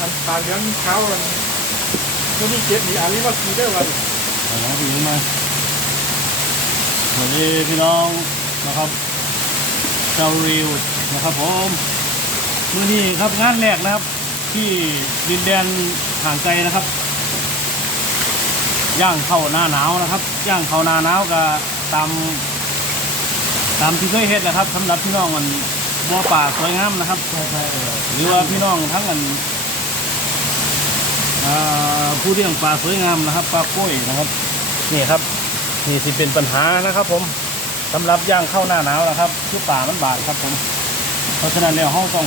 อันตาเหลืองขาวอันตัวนี้เจ็ดนี่อันนี้ว่าสีได้วันเอาละพี่มาสวัสดีพี่น้องนะครับเจ้าริวนะครับผมมื่อนี้ครับงานแรกนะครับ ที่ดินแดนห่างไกลนะครับ ย่างเข้าหน้าหนาวนะครับ ย่างเข้าหน้าหนาวก็ตามตามที่เคยเฮ็ดนะครับสำหรับพี่น้องมันบัวป่าสวยงามนะครับหรือว่าพี่น้องทั้งกันอ่า ผู้เลี้ยงปลาสวยงามนะครับปลากล้วยนะครับนี่ครับนี่สิเป็นปัญหานะครับ ผมสำหรับย่างเข้าหน้าหนาวนะครับคือป่ามันบาดครับผมเพราะฉะนั้นแล้วห้องต้อง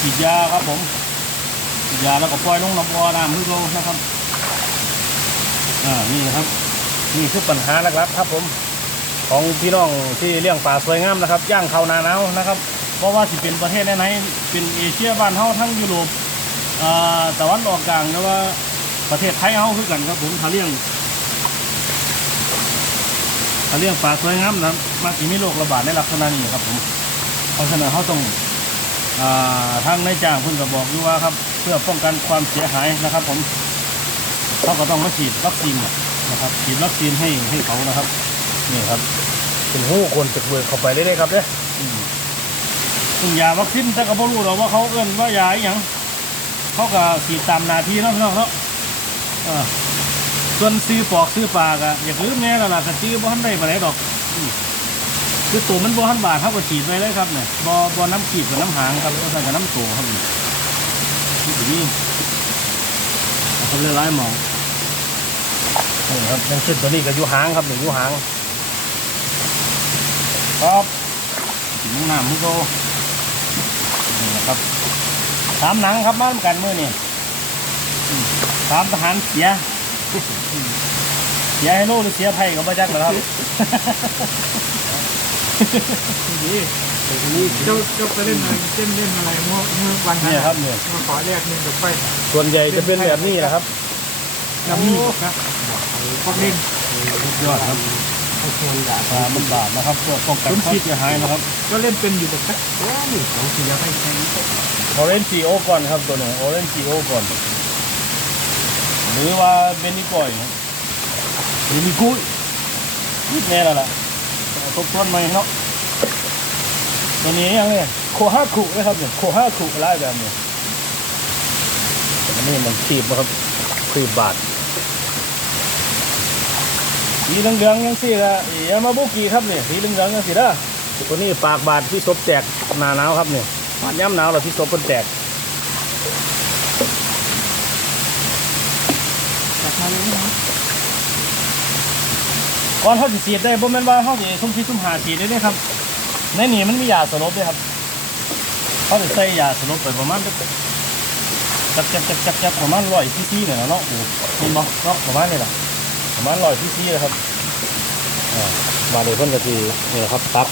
ฉีดยาครับผมฉีดยาแล้วก็ปล่อยลงน้ำบ่อน้ำให้เรานะครับอ่านี่ครับนี่คือปัญหาหลักๆครับผมของพี่น้องที่เลี้ยงปลาสวยงามนะครับย่างเข้าหน้าหนาวนะครับ เพราะว่าสิเป็นประเทศไหนเป็นเอเชียบ้านเฮาทั้งยุโรป ตะวันออกกลางแล้วว่าประเทศไทยเฮาคือกันครับผมถ้าเลี้ยงถ้าเลี้ยงปลาสวยงามนะมักสิมีโรคระบาดในลักษณะนี้ครับผมเพราะฉะนั้นเฮาต้องอ่าทางนายจ้างเพิ่นก็บอกอยู่ว่าครับ เพื่อป้องกันความเสียหายนะครับ ผมเขาก็ต้องมาฉีดวัคซีนนะครับฉีดวัคซีนให้ให้เขานะครับนี่ครับเป็นหูคนตึกเบิกเข้าไปเรื่อยๆครับเนี่ยซึ่งยาวัคซีนแต่ก็บ่รู้หรอกว่าเขาเอื้นว่ายาอหย่าง เขาก็ฉีดตามนาทีเนาะพี่น้องเนาะส่วนซื้อปอกซื้อปลากะอย่าลืมแน่ละล่ะกันซื้อบ่ทันได้ปาไหนดอกคือตัวมันบ่ทันบาทเท่ากับฉีดไว้เลยครับเนี่ยบ่บ่น้ำขีดกับน้ำหางครับก็ใส่กับน้ำตัวครับนี่นี่นี่เขาเรียกร้ายหมองนี่ครับยังชุดตัวนี้ก็อยู่หางครับนี่อยู่หางครับถึงน้ำมุกโตนี่นะครับ สามหนังครับมาทำกันมื่อนี่อืมสามทหารเสียเสียให้โลกหรือเสียไทยกับประจักษ์เหรอครับนี่นี่เจ้าเจ้าไปเล่นอะไรเล่นเล่นอะไรเมื่อเมื่อวันนั้นเนี่ยครับเนี่ยมาขอแรกเงินกับไปส่วนใหญ่จะเป็นแบบนี้แหละครับแล้วมีครับพวกเล่นสุดยอดครับ ปลามันบาดนะครับเพื่อป้องกันความเสียหายนะครับก็เล่นเป็นอยู่แบบว้าวเขาคืออยากให้ใช้โอเรนจีโอก่อนครับตัวหนึ่งโอเรนจีโอก่อน หรือว่าเบนิโกอยครับเบนิโกุยนี่แน่แล้วล่ะทบทวนใหม่เนาะตัวนี้ยังเนี่ยโคฮาคุนะครับเนี่ยโคฮาคุไล่แบบนี้อันนี้มันขีบนะครับขีบบาท สีเหลืองๆยังสิละยามาบุกีครับเนี่ยสีเหลืองๆยังสิละตัวนี้ปากบาทที่ซบแตกหนาหนาวครับเนี่ยบาดย้ำหนาวเราที่ซบเป็นแตกจากมาเลยนะก่อนเขาสิฉีดได้บ่แม่นว่าเขาสิซุ่มซีซุ่มหาฉีดได้เด้ครับในนี่มันมียาสลบด้วยครับเขาจะใส่ยาสลบไปประมาณจับจับจับจับประมาณร้อยซีซีเนี่ยเนาะโอ้นี่บ่เนาะประมาณนี้แหละ ประมาณร้อยพี่ๆนะครับมาเลยเพื่อนก็สินี่แหละครับตัก